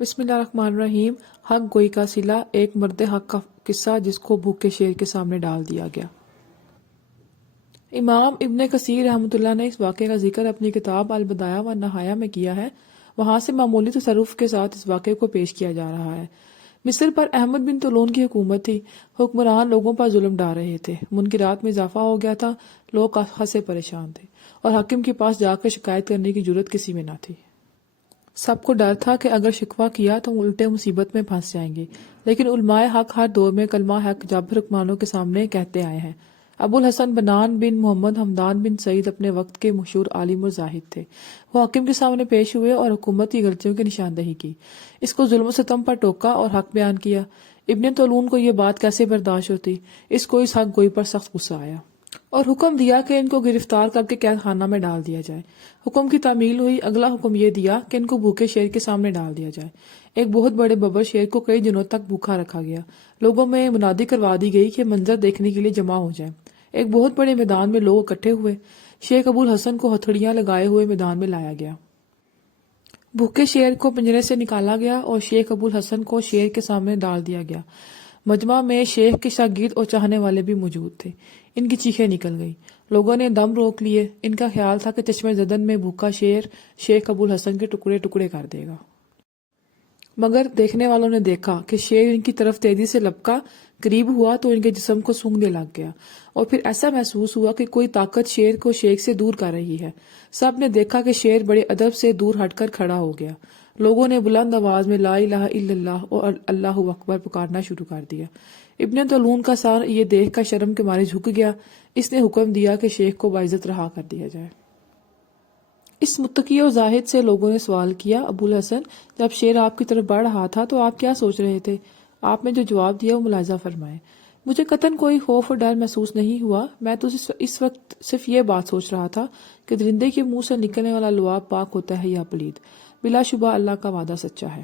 بسم اللہ الرحمن الرحیم۔ حق گوئی کا صلہ، ایک مرد حق کا قصہ جس کو بھوکے شیر کے سامنے ڈال دیا گیا۔ امام ابن کثیر رحمۃ اللہ نے اس واقعے کا ذکر اپنی کتاب البدایہ و النہایہ میں کیا ہے۔ وہاں سے معمولی تصرف کے ساتھ اس واقعے کو پیش کیا جا رہا ہے۔ مصر پر احمد بن طولون کی حکومت تھی۔ حکمران لوگوں پر ظلم ڈال رہے تھے، منکرات میں اضافہ ہو گیا تھا، لوگ خاصے پریشان تھے اور حاکم کے پاس جا کر شکایت کرنے کی جرت کسی میں نہ تھی۔ سب کو ڈر تھا کہ اگر شکوہ کیا تو الٹے مصیبت میں پھنس جائیں گے، لیکن علماء حق ہر دور میں کلمہ حق جابر حکمرانوں کے سامنے کہتے آئے ہیں۔ ابو الحسن بنان بن محمد حمدان بن سعید اپنے وقت کے مشہور عالم اور زاہد تھے۔ وہ حاکم کے سامنے پیش ہوئے اور حکومت کی غلطیوں کی نشاندہی کی، اس کو ظلم و ستم پر ٹوکا اور حق بیان کیا۔ ابن طولون کو یہ بات کیسے برداشت ہوتی، اس کو اس حق گوئی پر سخت غصہ آیا اور حکم دیا کہ ان کو گرفتار کر کے قید خانہ میں ڈال دیا جائے۔ حکم کی تعمیل ہوئی۔ اگلا حکم یہ دیا کہ ان کو بھوکے شیر کے سامنے ڈال دیا جائے۔ ایک بہت بڑے ببر شیر کو کئی دنوں تک بھوکا رکھا گیا۔ لوگوں میں منادی کروا دی گئی کہ منظر دیکھنے کے لیے جمع ہو جائیں۔ ایک بہت بڑے میدان میں لوگ اکٹھے ہوئے۔ شیخ ابو الحسن کو ہتھوڑیاں لگائے ہوئے میدان میں لایا گیا۔ بھوکے شیر کو پنجرے سے نکالا گیا اور شیخ ابو الحسن کو شیر کے سامنے ڈال دیا گیا۔ مجمع میں شیخ کے شاگرد اور چاہنے والے بھی موجود تھے۔ ان کی چیخیں نکل گئی، لوگوں نے دم روک لیے۔ ان کا خیال تھا کہ چشمے زدن میں بھوکا شیر شیخ ابو الحسن کے ٹکڑے ٹکڑے کر دے گا، مگر دیکھنے والوں نے دیکھا کہ شیر ان کی طرف تیزی سے لپکا، قریب ہوا تو ان کے جسم کو سونگنے لگ گیا اور پھر ایسا محسوس ہوا کہ کوئی طاقت شیر کو شیخ سے دور کر رہی ہے۔ سب نے دیکھا کہ شیر بڑے ادب سے دور ہٹ کر کھڑا ہو گیا۔ لوگوں نے بلند آواز میں لا الہ الا اللہ اور اللہ اکبر پکارنا شروع کر دیا۔ ابن طولون کا سر یہ دیکھ کر شرم کے مارے جھک گیا۔ اس نے حکم دیا کہ شیخ کو باعزت رہا کر دیا جائے۔ اس متقی و زاہد سے لوگوں نے سوال کیا، ابو الحسن، جب شیر آپ کی طرف بڑھ رہا تھا تو آپ کیا سوچ رہے تھے؟ آپ نے جو جواب دیا وہ ملاحظہ فرمائے۔ مجھے قطعاً کوئی خوف اور ڈر محسوس نہیں ہوا، میں تو اس وقت صرف یہ بات سوچ رہا تھا کہ درندے کے منہ سے نکلنے والا لعاب پاک ہوتا ہے یا پلید۔ بلا شبہ اللہ کا وعدہ سچا ہے۔